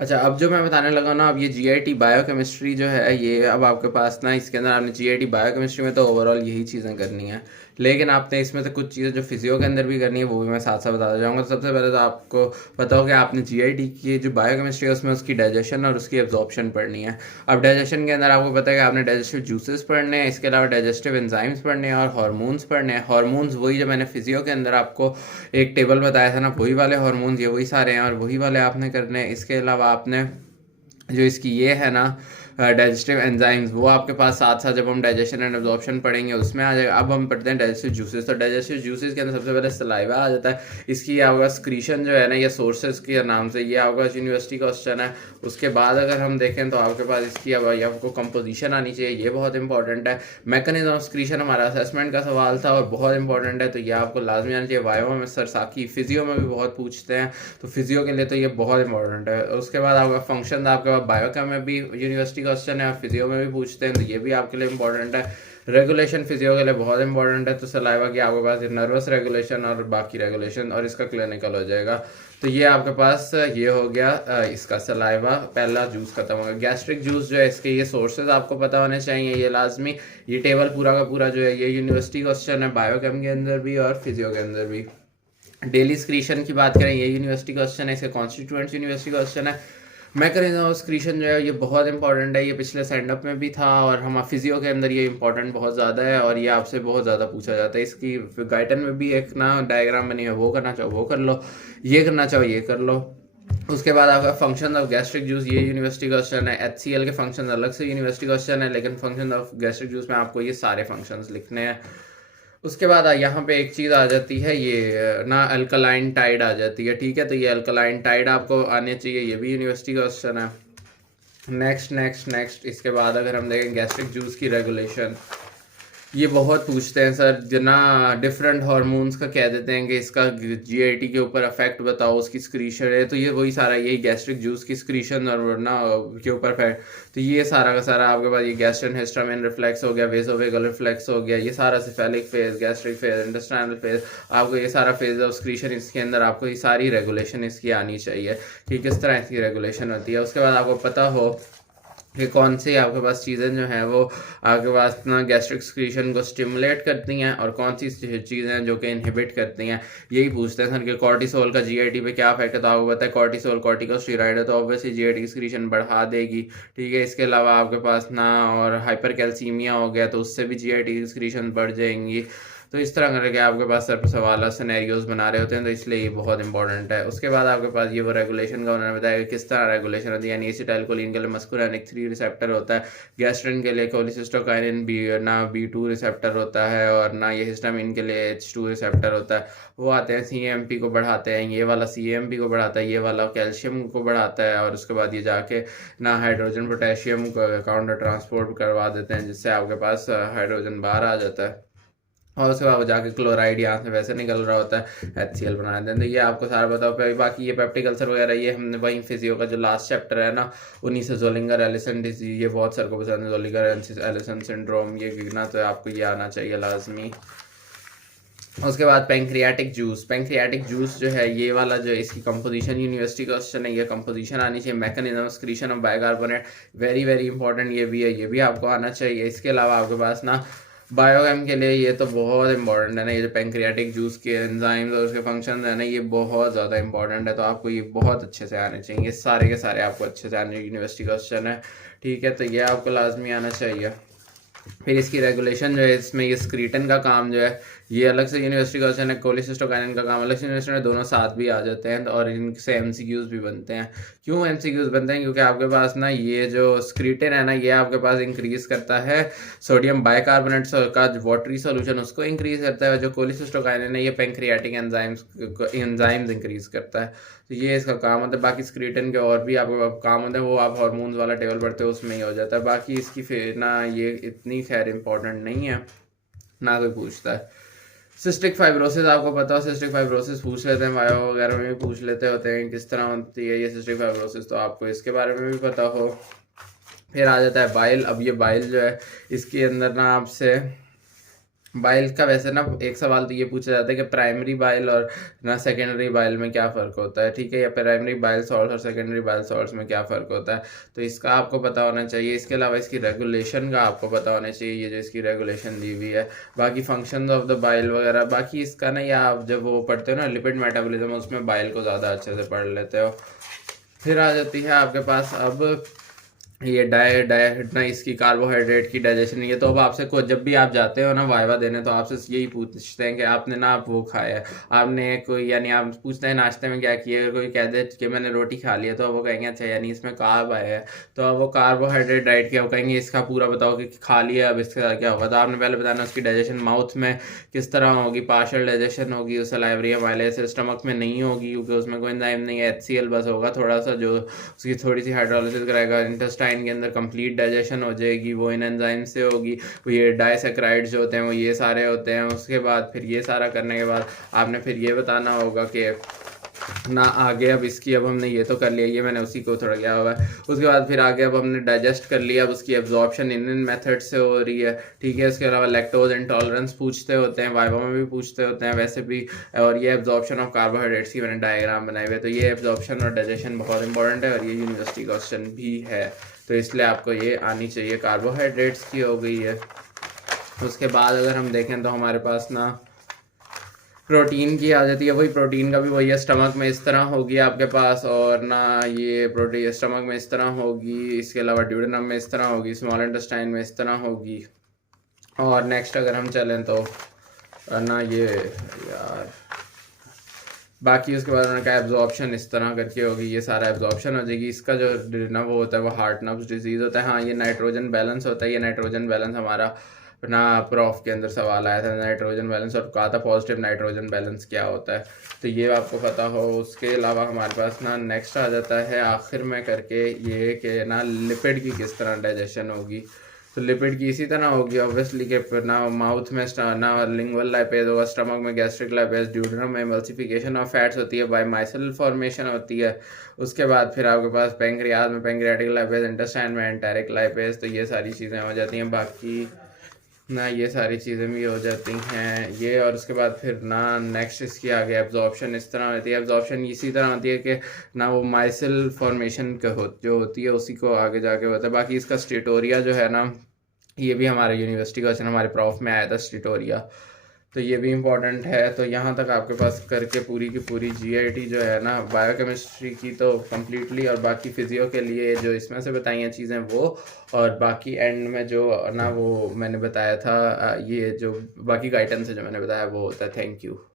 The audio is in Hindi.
अच्छा, अब जो मैं बताने लगा ना, अब ये जीआईटी बायोकेमिस्ट्री जो है, ये अब आपके पास ना इसके अंदर आपने जीआईटी बायोकेमिस्ट्री में तो ओवरऑल यही चीज़ें करनी है। लेकिन आपने इसमें से कुछ चीज़ें जो फिजियो के अंदर भी करनी है वो भी मैं साथ साथ बताता जाऊँगा। तो सबसे पहले तो आपको पता हो कि आपने जीआईटी की जो बायोकेमिस्ट्री है उसमें उसकी डाइजेशन और उसकी एब्जॉर्प्शन पढ़नी है। अब डाइजेशन के अंदर आपको पता है कि आपने डाइजेस्टिव जूसेस पढ़ने हैं, इसके अलावा डाइजेस्टिव एंजाइम्स पढ़ने हैं और हार्मोन्स पढ़ने हैं। हार्मोन्स वही जो मैंने फिजियो के अंदर आपको एक टेबल बताया था ना, वही वाले हार्मोन्स ये वही सारे हैं और वही वाले आपने करने हैं। इसके अलावा आपने जो इसकी ये है ना डाइजेस्टिव एंजाइम्स, वो आपके पास साथ साथ जब हम डाइजेशन एंड एब्जॉर्प्शन पढ़ेंगे उसमें आ जाएगा। अब हम पढ़ते हैं डाइजेस्टिव जूसेस। तो डाइजेस्टिव जूसेस के अंदर सबसे पहले सलाइवा आ जाता है। इसकी आपका स्क्रीशन जो है ना, ये सोर्सेज के नाम से ये आपका यूनिवर्सिटी क्वेश्चन है। उसके बाद अगर हम देखें तो आपके पास इसकी अब आपको कंपोजिशन आनी चाहिए, ये बहुत इंपॉर्टेंट है। मैकेनिज्म ऑफ स्क्रीशन हमारा असेसमेंट का सवाल था और बहुत इंपॉर्टेंट है, तो ये आपको लाजमी आना चाहिए। वायो में सरसाकी, फिजियो में भी बहुत पूछते हैं, तो फिजियो के लिए तो ये बहुत इंपॉर्टेंट है। उसके बाद आपका फंक्शन आपके पास बायोकेम में भी यूनिवर्सिटी क्वेश्चन है और फिजियो में भी पूछते हैं, तो ये भी आपके लिए इंपॉर्टेंट है। रेगुलेशन फिजियो के लिए बहुत इंपॉर्टेंट है, तो सलाइवा की आपके पास नर्वस रेगुलेशन और बाकी रेगुलेशन और इसका क्लिनिकल हो जाएगा। तो ये आपके पास ये हो गया इसका सलाइवा, पहला जूस खत्म हो गया। गैस्ट्रिक जूस जो है, इसके ये सोर्सेज आपको पता होने चाहिए, ये लाजमी। ये टेबल पूरा का पूरा जो है ये यूनिवर्सिटी क्वेश्चन है, बायोकेम के अंदर भी और फिजियो के अंदर भी। डेली स्क्रीशन की बात करें, ये यूनिवर्सिटी क्वेश्चन है, इसके कॉन्स्टिट्यूएंट्स यूनिवर्सिटी क्वेश्चन है। मैकेनिज्म ऑफ स्क्रीशन जो है ये बहुत इंपॉर्टेंट है, ये पिछले स्टैंड अप में भी था और हम फिजियो के अंदर ये इंपॉर्टेंट बहुत ज़्यादा है और ये आपसे बहुत ज़्यादा पूछा जाता है। इसकी गाइडन में भी एक ना डायग्राम बनी है, वो करना चाहो वो कर लो, ये करना चाहो ये कर लो। उसके बाद आपका फंक्शन ऑफ गैस्ट्रिक जूस, ये यूनिवर्सिटी क्वेश्चन है। एचसीएल के फंक्शन अलग से यूनिवर्सिटी क्वेश्चन है, लेकिन फंक्शन ऑफ गैस्ट्रिक जूस में आपको ये सारे फंक्शंस लिखने हैं। उसके बाद यहाँ पे एक चीज़ आ जाती है, ये ना अल्कलाइन टाइड आ जाती है, ठीक है। तो ये अल्कलाइन टाइड आपको आने चाहिए, ये भी यूनिवर्सिटी क्वेश्चन है। नेक्स्ट नेक्स्ट नेक्स्ट इसके बाद अगर हम देखें गैस्ट्रिक जूस की रेगुलेशन, ये बहुत पूछते हैं सर जना, डिफरेंट हार्मोन्स का कह देते हैं कि इसका जीआईटी के ऊपर अफेक्ट बताओ, उसकी स्क्रीशन है, तो ये वही सारा यही गैस्ट्रिक जूस की स्क्रीशन और ना के ऊपर अफेक्ट। तो ये सारा का सारा आपके पास ये गैस्ट्रन हिस्टामिन रिफ्लेक्स हो गया, वेसोवेगल रिफ्लेक्स हो गया, ये सारा cephalic phase, gastric phase, intestinal phase, आपको ये सारा फेज ऑफ स्क्रीशन इसके अंदर आपको ये सारी रेगुलेशन इसकी आनी चाहिए कि किस तरह इसकी रेगुलेशन होती है। उसके बाद आपको पता हो कि कौन सी आपके पास चीज़ें जो हैं वो आपके पास ना गैस्ट्रिक स्क्रीशन को स्टिमुलेट करती हैं और कौन सी चीज़ें हैं जो कि इनहिबिट करती हैं। यही पूछते हैं सर कि कॉर्टिसोल का जीआईटी पे क्या इफेक्ट है, तो आपको पता है कॉर्टिसोल कॉर्टिकोस्टेरॉइड है, तो ऑब्वियसली जीआईटी की स्क्रीशन बढ़ा देगी, ठीक है। इसके अलावा आपके पास ना और हाइपर कैल्सीमिया हो गया तो उससे भी जीआईटी की स्क्रीशन बढ़ जाएंगी। तो इस तरह करके आपके पास सर सवाल सिनेरियोज बना रहे होते हैं, तो इसलिए ये बहुत इंपॉर्टेंट है। उसके बाद आपके पास ये वो रेगुलेशन का उन्होंने बताया कि किस तरह रेगुलेशन होती है, यानी एसिटाइलकोलिन के लिए मस्कुलिनिक 3 रिसेप्टर होता है, गैस्ट्रिन के लिए कोलिसिस्टोकाइनिन B2 रिसेप्टर होता है और ना ये हिस्टामिन के लिए H2 रिसेप्टर होता है। वो आते हैं CAMP को बढ़ाते हैं, ये वाला CAMP को बढ़ाता है, ये वाला कैल्शियम को बढ़ाता है और उसके बाद ये जाके ना हाइड्रोजन पोटेशियम को काउंटर ट्रांसपोर्ट करवा देते हैं, जिससे आपके पास हाइड्रोजन बाहर आ जाता है और उसके बाद वो जाके क्लोराइड यहाँ से वैसे निकल रहा होता है, HCl बना देते हैं। तो ये आपको सारा बताओ पे। बाकी ये पेप्टिक अल्सर वगैरह ये हमने वहीं फिजियो का जो लास्ट चैप्टर है ना, उन्हीं से जोलिंगर एलिसन डिजीज, ये बहुत सर को पसंद है, जोलिंगर एलिसन सिंड्रोम, ये गिरना तो आपको ये आना चाहिए लाजमी। उसके बाद पेंक्रियाटिक जूस जो है ये वाला जो है, इसकी कंपोजिशन यूनिवर्सिटी क्वेश्चन है, ये कंपोजिशन आनी चाहिए। Mechanism secretion of bicarbonate very very important, ये भी है, ये भी आपको आना चाहिए। इसके अलावा आपके पास ना बायोकेम के लिए ये तो बहुत इंपॉर्टेंट है ना, ये जो पेंक्रियाटिक जूस के एंजाइम्स और उसके फंक्शन है ना, ये बहुत ज़्यादा इंपॉर्टेंट है, तो आपको ये बहुत अच्छे से आने चाहिए, सारे के सारे आपको अच्छे से आने यूनिवर्सिटी क्वेश्चन है, ठीक है। तो ये आपको लाजमी आना चाहिए। फिर इसकी रेगुलेशन जो है, इसमें ये स्क्रीटन का काम जो है ये अलग से यूनिवर्सिटी क्वेश्चन है, कोलिसिस्टोकाइनिन का काम अलग से यूनिवर्सिटी में, दोनों साथ भी आ जाते हैं और इनसे एमसीक्यूज भी बनते हैं। क्यों एमसीक्यूज बनते हैं? क्योंकि आपके पास ना ये जो स्क्रीटन है ना, ये आपके पास इंक्रीज करता है सोडियम बाइकार्बोनेट का वाटरी सोल्यूशन, उसको इंक्रीज करता है। जो कोलिसिस्टोकाइनिन है ये पेंक्रियाटिक एंजाइम्स इंक्रीज करता है, तो ये इसका काम होता है। बाकी स्क्रीटन के और भी आपको काम होते हैं, वो आप हार्मोन्स वाला टेबल पढ़ते हो उसमें ही हो जाता है। बाकी इसकी फिर ना ये इतनी खैर इंपॉर्टेंट नहीं है, ना कोई पूछता है। सिस्टिक फाइब्रोसिस आपको पता हो, सिस्टिक फाइब्रोसिस पूछ लेते हैं, वायो वगैरह में भी पूछ लेते होते हैं किस तरह होती है ये सिस्टिक फाइब्रोसिस, तो आपको इसके बारे में भी पता हो। फिर आ जाता है बाइल। अब ये बाइल जो है इसके अंदर ना आपसे बाइल का वैसे ना एक सवाल तो ये पूछा जाता है कि प्राइमरी बाइल और ना सेकेंडरी बाइल में क्या फ़र्क होता है, ठीक है, या प्राइमरी बाइल सॉल्ट और सेकेंडरी बाइल सॉल्ट्स में क्या फ़र्क होता है, तो इसका आपको पता होना चाहिए। इसके अलावा इसकी रेगुलेशन का आपको पता होना चाहिए, ये जो इसकी रेगुलेशन दी हुई है, बाकी फंक्शन ऑफ द बाइल वगैरह, बाकी इसका ना, या आप जब वो पढ़ते हो ना लिपिड मेटाबॉलिज्म, उसमें बाइल को ज़्यादा अच्छे से पढ़ लेते हो। फिर आ जाती है आपके पास अब ये डाइट ना, इसकी कार्बोहाइड्रेट की डाइजेशन। ये तो अब आपसे को जब भी आप जाते हो ना वाइवा देने, तो आपसे यही पूछते हैं कि आपने ना आप वो खाया है, आपने कोई, यानी आप पूछते हैं नाश्ते में क्या किया, अगर कोई कह दे कि मैंने रोटी खा लिया, तो अब वो कहेंगे अच्छा यानी इसमें कार्ब आया है, तो अब वो कार्बोहाइड्रेट डाइट क्या, वो कहेंगे इसका पूरा बताओ कि खा लिया, अब इसके साथ क्या होगा। तो आपने पहले बताना उसकी डाइजेशन माउथ में किस तरह होगी, पार्शल डाइजेशन होगी, उस सलाइवरी माइलेज, स्टमक में नहीं होगी क्योंकि उसमें कोई एंजाइम नहीं है, HCl बस होगा थोड़ा सा, जो उसकी थोड़ी सी हाइड्रोलिसिस कराएगा। इंटेस्टाइन के अंदर कंप्लीट डाइजेशन हो जाएगी, वो इन एंजाइम से होगी। वो ये डाइसैकेराइड्स जो होते हैं वो ये सारे होते हैं। उसके बाद फिर ये सारा करने के बाद आपने फिर ये बताना होगा कि ना आगे, अब इसकी, अब हमने ये तो कर लिया, ये मैंने उसी को थोड़ा किया हुआ है। उसके बाद फिर आगे अब हमने डाइजेस्ट कर लिया, अब उसकी एब्जॉर्प्शन इन मेथड से हो रही है, ठीक है। उसके अलावा लैक्टोज इंटॉलरेंस पूछते होते हैं, वाइवा में भी पूछते होते हैं वैसे भी, और ये एब्जॉर्प्शन ऑफ कार्बोहाइड्रेट्स की मैंने डायग्राम बनाए हुए। तो ये एब्जॉर्प्शन और डाइजेशन बहुत इंपॉर्टेंट है, और ये यूनिवर्सिटी क्वेश्चन भी है, तो इसलिए आपको ये आनी चाहिए। कार्बोहाइड्रेट्स की हो गई है। उसके बाद अगर हम देखें तो हमारे पास ना प्रोटीन की आ जाती है। वही प्रोटीन का भी वही है, स्टमक में इस तरह होगी आपके पास, और ना ये प्रोटीन स्टमक में इस तरह होगी, इसके अलावा ड्यूडेनम में इस तरह होगी, स्मॉल इंटेस्टाइन में इस तरह होगी। और नेक्स्ट अगर हम चलें तो ना ये यार बाकी उसके बाद उन्होंने कहा एब्जॉर्प्शन इस तरह करके होगी, ये सारा एब्जॉर्प्शन हो जाएगी। इसका जो ना वो होता है वो हार्ट नर्व्स डिजीज़ होता है। हाँ, ये नाइट्रोजन बैलेंस होता है, ये नाइट्रोजन बैलेंस हमारा ना प्रॉफ के अंदर सवाल आया था, नाइट्रोजन बैलेंस, और कहा था पॉजिटिव नाइट्रोजन बैलेंस क्या होता है, तो ये आपको पता हो। उसके अलावा हमारे पास ना नेक्स्ट आ जाता है आखिर में करके ये कि ना लिपिड की किस तरह डाइजेशन होगी। तो लिपिड की इसी तरह होगी ऑब्वियसली कि फिर ना माउथ में ना लिंगुअल लाइपेज होगा, स्टमक में गैस्ट्रिक लाइपेज, ड्यूडेनम में एमल्सिफिकेशन ऑफ फैट्स होती है, बाय माइसेल फॉर्मेशन होती है। उसके बाद फिर आपके पास पेंक्रियाज में पेंक्रियाटिक लाइपेज, इंटेस्टाइन में एंटेरिक लाइपेज, तो ये सारी चीज़ें हो जाती हैं। बाकी ना ये सारी चीज़ें भी हो जाती हैं ये। और उसके बाद फिर ना नेक्स्ट इसकी आगे एब्जॉर्प्शन इस तरह होती है। एब्जॉर्प्शन इसी तरह होती है कि ना वो माइसेल फॉर्मेशन जो होती है उसी को आगे जाके होता है। बाकी इसका स्टेटोरिया जो है ना, ये भी हमारे यूनिवर्सिटी का क्वेश्चन, हमारे प्रॉफ में आया था स्टेटोरिया, तो ये भी इम्पोर्टेंट है। तो यहाँ तक आपके पास करके पूरी की पूरी जीआईटी जो है ना बायोकेमिस्ट्री की तो कम्प्लीटली, और बाकी फिजियो के लिए जो इसमें से बताई हैं चीज़ें वो, और बाकी एंड में जो ना वो मैंने बताया था ये जो बाकी गाइडेंस है जो मैंने बताया वो होता है। Thank you.